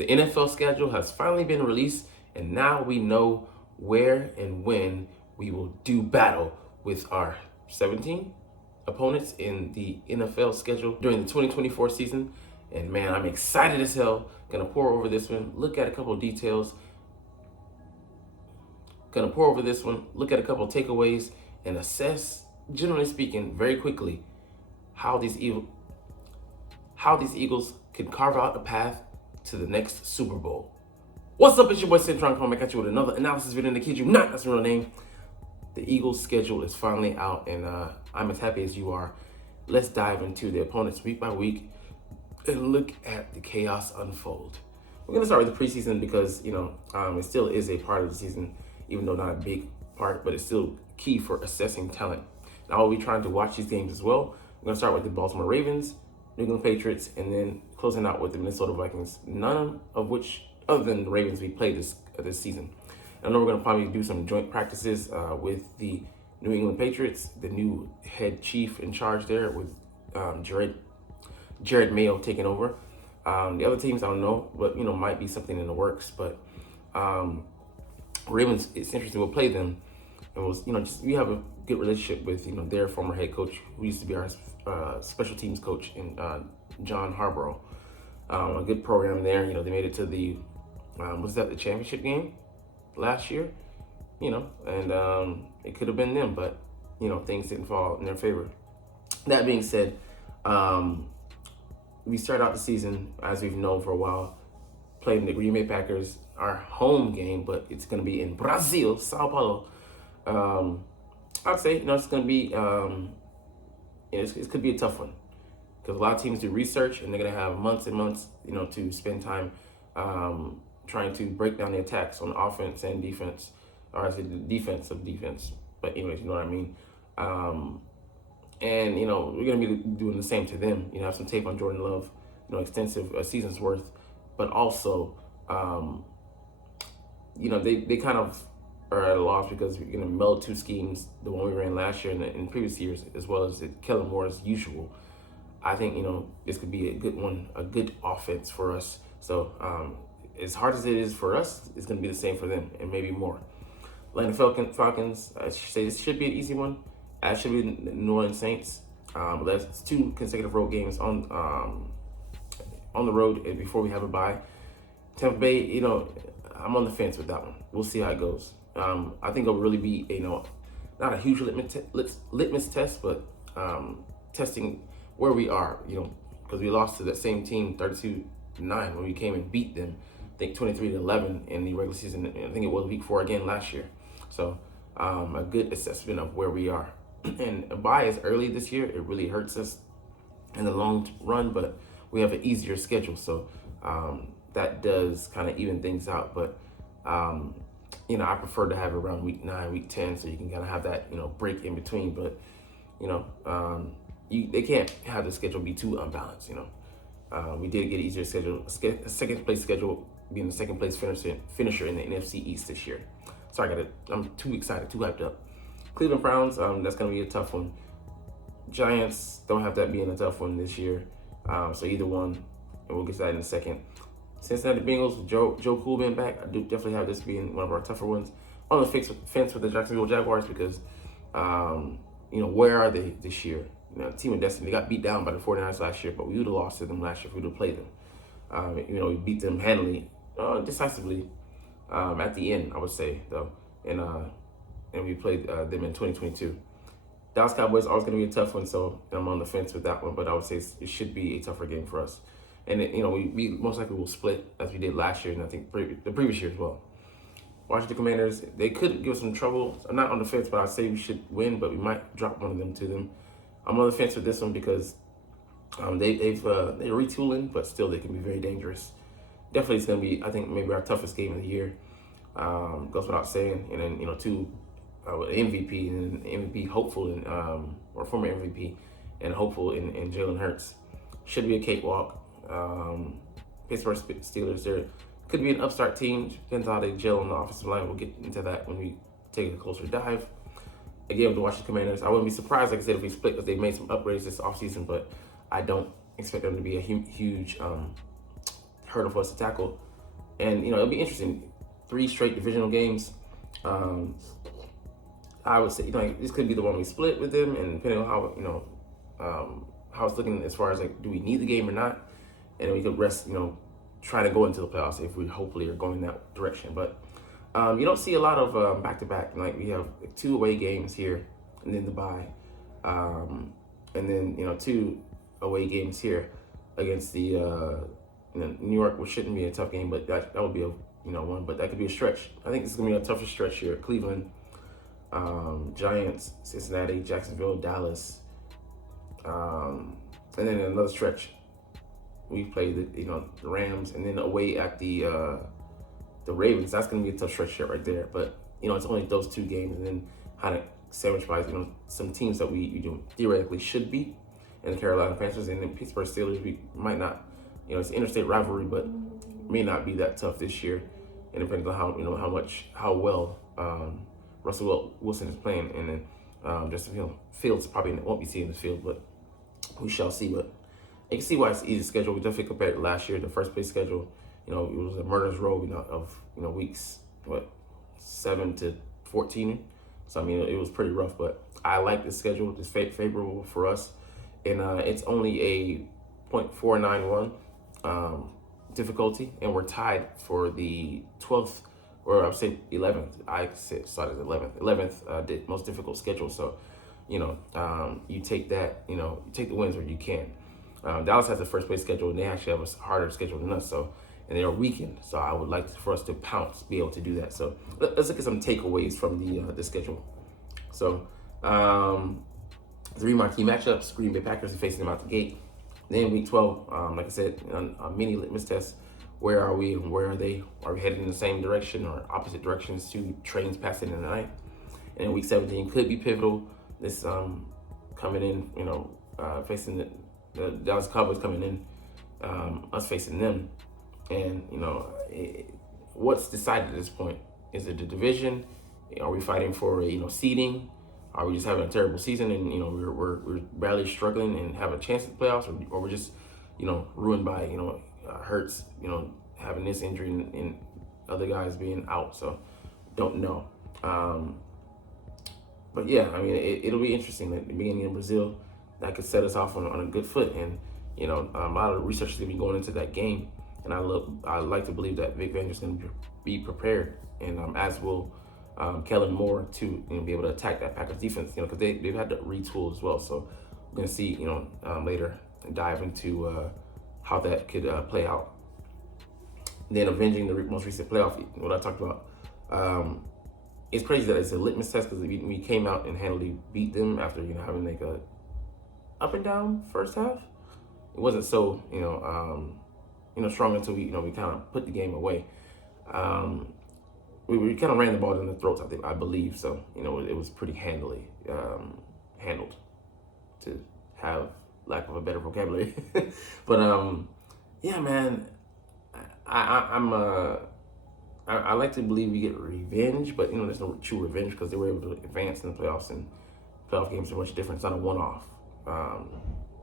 The NFL schedule has finally been released, and now we know where and when we will do battle with our 17 opponents in the NFL schedule during the 2024 season. And man, I'm excited as hell. Gonna pour over this one, look at a couple of details. Gonna pour over this one, look at a couple of takeaways, and assess, generally speaking, very quickly, how these Eagles can carve out a path to the next Super Bowl. What's up, it's your boy Cintron coming back at you with another analysis video, and to kid you not, that's my real name. The Eagles schedule is finally out, and I'm as happy as you are. Let's dive into the opponents week by week and look at the chaos unfold. We're gonna start with the preseason because, it still is a part of the season, even though not a big part, but it's still key for assessing talent. Now, I'll be trying to watch these games as well. We're gonna start with the Baltimore Ravens, New England Patriots, and then closing out with the Minnesota Vikings, none of which, other than the Ravens, we played this season. I know we're going to probably do some joint practices with the New England Patriots, the new head chief in charge there with Jared Mayo taking over. The other teams, I don't know, but, might be something in the works. But Ravens, it's interesting. We'll play them. And we have a good relationship with, their former head coach, who used to be our special teams coach, in John Harborough. A good program there. They made it to the, the championship game last year, and it could have been them, but, things didn't fall in their favor. That being said, we start out the season, as we've known for a while, playing the Green Bay Packers, our home game, but it's going to be in Brazil, Sao Paulo. I'd say, it's going to be, it could be a tough one because a lot of teams do research and they're going to have months and months, to spend time trying to break down the attacks on offense and defense, or I say the defense of defense. But anyways, you know what I mean? And, we're going to be doing the same to them. Have some tape on Jordan Love, extensive season's worth, but also, they kind of are at a loss because we're going to meld two schemes, the one we ran last year and in previous years, as well as Kellen Moore's usual. I think, this could be a good one, a good offense for us. So as hard as it is for us, it's going to be the same for them and maybe more. Atlanta Falcons, I should say this should be an easy one. That should be the New Orleans Saints. That's two consecutive road games on the road and before we have a bye. Tampa Bay, I'm on the fence with that one. We'll see how it goes. I think it'll really be, not a huge litmus test, but testing where we are, because we lost to that same team 32-9 when we came and beat them, I think 23-11 in the regular season. I think it was week 4 again last year. So a good assessment of where we are. And a bye is early this year. It really hurts us in the long run, but we have an easier schedule. So that does kind of even things out. But, I prefer to have it around week 9, week 10, so you can kind of have that, break in between. But, they can't have the schedule be too unbalanced, We did get an easier schedule, a second place schedule, being the second place finisher in the NFC East this year. Sorry, I'm too excited, too hyped up. Cleveland Browns, that's going to be a tough one. Giants don't have that being a tough one this year. So either one, and we'll get to that in a second. Cincinnati Bengals, with Joe Cool being back, I do definitely have this being one of our tougher ones. On the fence with the Jacksonville Jaguars because, where are they this year? Team of destiny. They got beat down by the 49ers last year, but we would have lost to them last year if we would have played them. We beat them handily, decisively at the end, I would say, though. And we played them in 2022. Dallas Cowboys always going to be a tough one, so I'm on the fence with that one, but I would say it should be a tougher game for us. And, we most likely will split as we did last year and I think the previous year as well. Washington Commanders, they could give us some trouble. I'm not on the fence, but I'd say we should win, but we might drop one of them to them. I'm on the fence with this one because they're retooling, but still they can be very dangerous. Definitely it's going to be, I think, maybe our toughest game of the year. Goes without saying. And then, two MVP and MVP hopeful or former MVP and hopeful in Jalen Hurts. Should be a cakewalk. Pittsburgh Steelers, there could be an upstart team. Depends how they gel on the offensive line. We'll get into that when we take a closer dive. Again, with the Washington Commanders, I wouldn't be surprised, like I said, if we split because they made some upgrades this offseason, but I don't expect them to be a huge hurdle for us to tackle. And, you know, it'll be interesting. 3 straight divisional games. I would say, you know, like, this could be the one we split with them, and depending on how, you know, how it's looking as far as like, do we need the game or not? And then we could rest, you know, try to go into the playoffs if we hopefully are going that direction. But you don't see a lot of back-to-back. Like, we have 2 away games here, and then the bye, and then, you know, 2 away games here against the you know, New York, which shouldn't be a tough game, but that would be a, you know, one, but that could be a stretch. I think this is gonna be a tougher stretch here. Cleveland, Giants, Cincinnati, Jacksonville, Dallas, and then another stretch. We play the, you know, the Rams, and then away at the Ravens. That's gonna be a tough stretch here right there. But, you know, it's only those 2 games, and then kind of sandwich by, you know, some teams that we you know, theoretically should beat, and the Carolina Panthers, and then Pittsburgh Steelers. We might not, you know, it's an interstate rivalry, but may not be that tough this year, and depends on how, you know, how well Russell Wilson is playing, and then Justin Fields probably won't be seeing the field, but we shall see. But you can see why it's an easy schedule. We definitely compared to last year, the first place schedule. You know, it was a murderer's row, you know, of, you know, weeks 7 to 14. So I mean, it was pretty rough, but I like this schedule. It's favorable for us, and it's only a 0.491 difficulty, and we're tied for the 12th, or I would say 11th. I started 11th most difficult schedule. So, you know, you take that, you know, you take the wins where you can. Dallas has the first place schedule, and they actually have a harder schedule than us. So, and they're weakened. So I would like for us to pounce, be able to do that. So let's look at some takeaways from the schedule. So 3 marquee matchups: Green Bay Packers are facing them out the gate. Then week 12, like I said, a mini litmus test. Where are we and where are they? Are we heading in the same direction or opposite directions? 2 trains passing in the night. And then week 17 could be pivotal. This coming in, you know, facing the Dallas Cowboys coming in, us facing them. And, you know, what's decided at this point? Is it the division? Are we fighting for, you know, seeding? Are we just having a terrible season and, you know, we're barely struggling and have a chance at the playoffs? Or we're just, you know, ruined by, you know, Hurts, you know, having this injury and other guys being out. So don't know. But yeah, I mean, it'll be interesting at the beginning in Brazil. That could set us off on a good foot. And, you know, a lot of research is going to be going into that game. And I like to believe that Vic Fangio's going to be prepared, and as will Kellen Moore to, you know, be able to attack that Packers defense. You know, because they've had to retool as well. So we're going to see, you know, later dive into how that could play out. Then avenging the most recent playoff, what I talked about. It's crazy that it's a litmus test because we came out and handily beat them after, you know, having like a up and down first half. It wasn't so, you know, strong until we kind of put the game away. We kind of ran the ball in the throats, I believe. So, you know, it was pretty handily handled, to have lack of a better vocabulary. But yeah, man, I like to believe we get revenge, but, you know, there's no true revenge because they were able to advance in the playoffs, and playoff games are much different. It's not a one-off.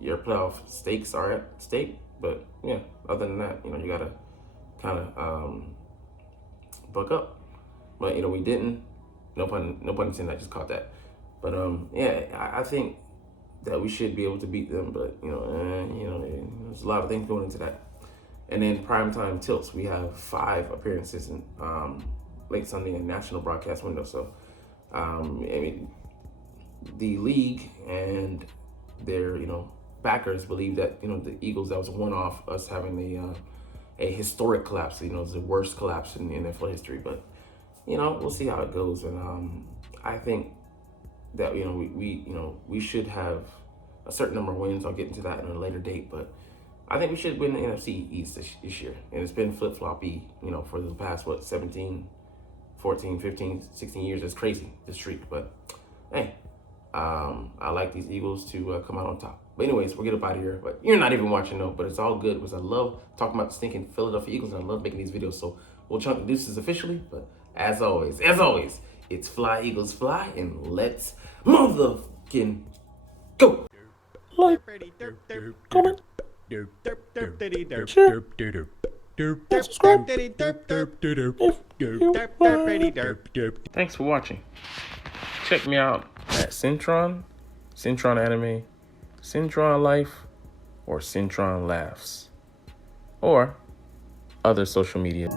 Your playoff stakes are at stake, but yeah, other than that, you know, you gotta kind of buck up. But, you know, we didn't. No pun intended. I just caught that. But yeah, I think that we should be able to beat them. But, you know, there's a lot of things going into that. And then primetime tilts. We have 5 appearances in late Sunday and national broadcast window. So, I mean, the league and their, you know, backers believe that, you know, the Eagles, that was a one-off, us having a historic collapse. You know, it's the worst collapse in NFL history. But, you know, we'll see how it goes. And I think that, you know, we should have a certain number of wins. I'll get into that in a later date, but I think we should win the NFC East this year. And it's been flip-floppy, you know, for the past, 17, 14, 15, 16 years. It's crazy, this streak. But, hey, I like these Eagles to come out on top. But anyways, we'll get up out of here. But you're not even watching, though. But it's all good because I love talking about the stinking Philadelphia Eagles, and I love making these videos. So we'll chunk the deuces officially. But as always, it's Fly Eagles Fly, and let's motherfucking go. Like, comment, share. Thanks for watching. Check me out at Cintron, Cintron Anime, Cintron Life, or Cintron Laughs, or other social media.